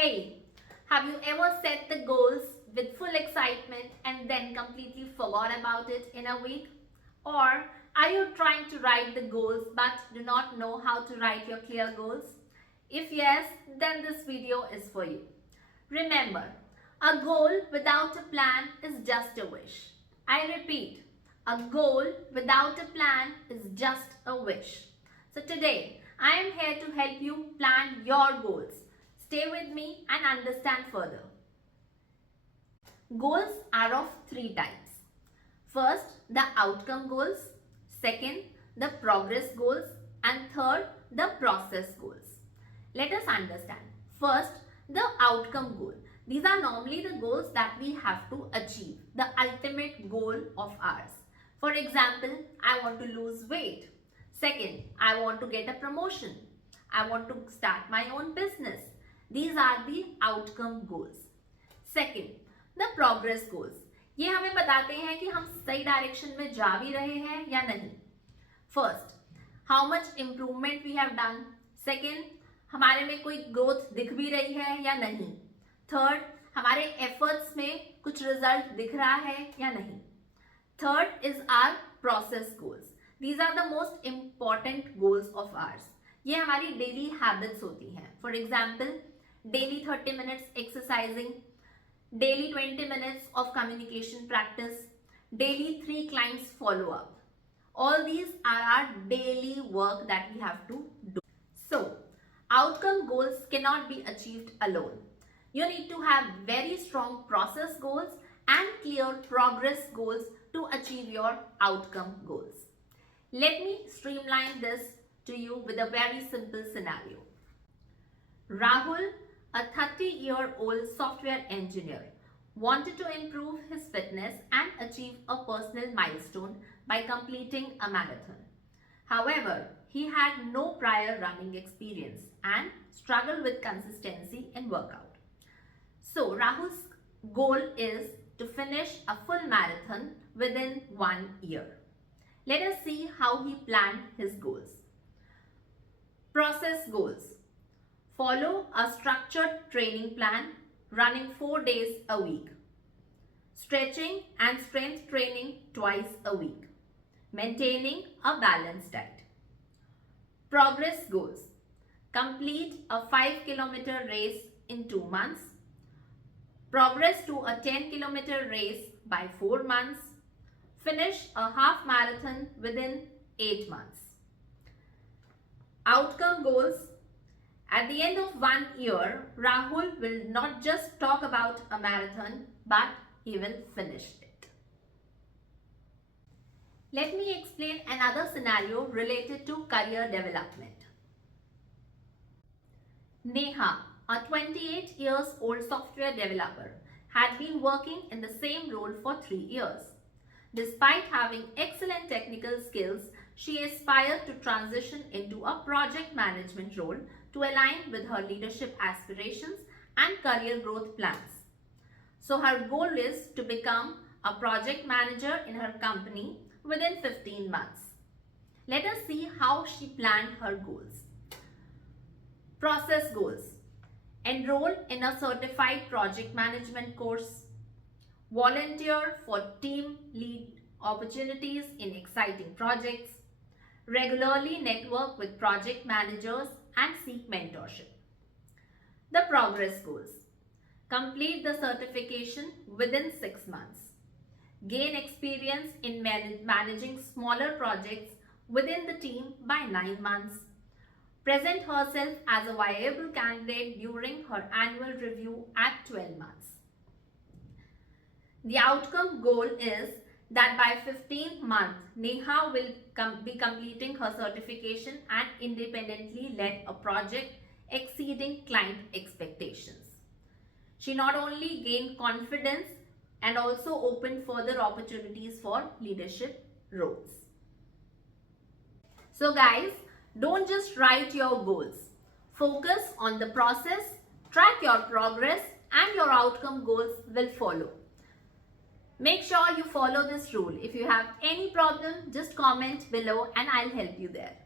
Hey, have you ever set the goals with full excitement and then completely forgot about it in a week? Or are you trying to write the goals but do not know how to write your clear goals? If yes, then this video is for you. Remember, a goal without a plan is just a wish. I repeat, a goal without a plan is just a wish. So today, I am here to help you plan your goals. Stay with me and understand further. Goals are of three types. First, the outcome goals. Second, the progress goals. And third, the process goals. Let us understand. First, the outcome goal. These are normally the goals that we have to achieve, the ultimate goal of ours. For example, I want to lose weight. Second, I want to get a promotion. I want to start my own business. These are the outcome goals. Second, the progress goals. ये हमें बताते हैं कि हम सही direction में जा भी रहे हैं या नहीं. First, how much improvement we have done. Second, हमारे में कोई ग्रोथ दिख भी रही है या नहीं. Third, हमारे एफर्ट्स में कुछ रिजल्ट दिख रहा है या नहीं. Third is our process goals. These are the most important goals of ours. ये हमारी डेली हैबिट्स होती हैं. For example, daily 30 minutes exercising, daily 20 minutes of communication practice, daily 3 clients follow up. All these are our daily work that we have to do. So, outcome goals cannot be achieved alone. You need to have very strong process goals and clear progress goals to achieve your outcome goals. Let me streamline this to you with a very simple scenario. Rahul, a 30-year-old software engineer, wanted to improve his fitness and achieve a personal milestone by completing a marathon. However, he had no prior running experience and struggled with consistency in workout. So, Rahul's goal is to finish a full marathon within 1 year. Let us see how he planned his goals. Process goals. Follow a structured training plan running 4 days a week. Stretching and strength training twice a week. Maintaining a balanced diet. Progress goals. Complete a 5-kilometer race in 2 months. Progress to a 10-kilometer race by 4 months. Finish a half marathon within 8 months. Outcome goals. At the end of 1 year, Rahul will not just talk about a marathon, but he will finish it. Let me explain another scenario related to career development. Neha, a 28 years old software developer, had been working in the same role for 3 years. Despite having excellent technical skills, she aspired to transition into a project management role to align with her leadership aspirations and career growth plans. So her goal is to become a project manager in her company within 15 months. Let us see how she planned her goals. Process goals. Enroll in a certified project management course. Volunteer for team lead opportunities in exciting projects. Regularly network with project managers and seek mentorship. The progress goals. Complete the certification within 6 months. Gain experience in managing smaller projects within the team by 9 months. Present herself as a viable candidate during her annual review at 12 months. The outcome goal is that by 15th month, Neha will be completing her certification and independently led a project exceeding client expectations. She not only gained confidence and also opened further opportunities for leadership roles. So guys, don't just write your goals. Focus on the process, track your progress, and your outcome goals will follow. Make sure you follow this rule. If you have any problem, just comment below and I'll help you there.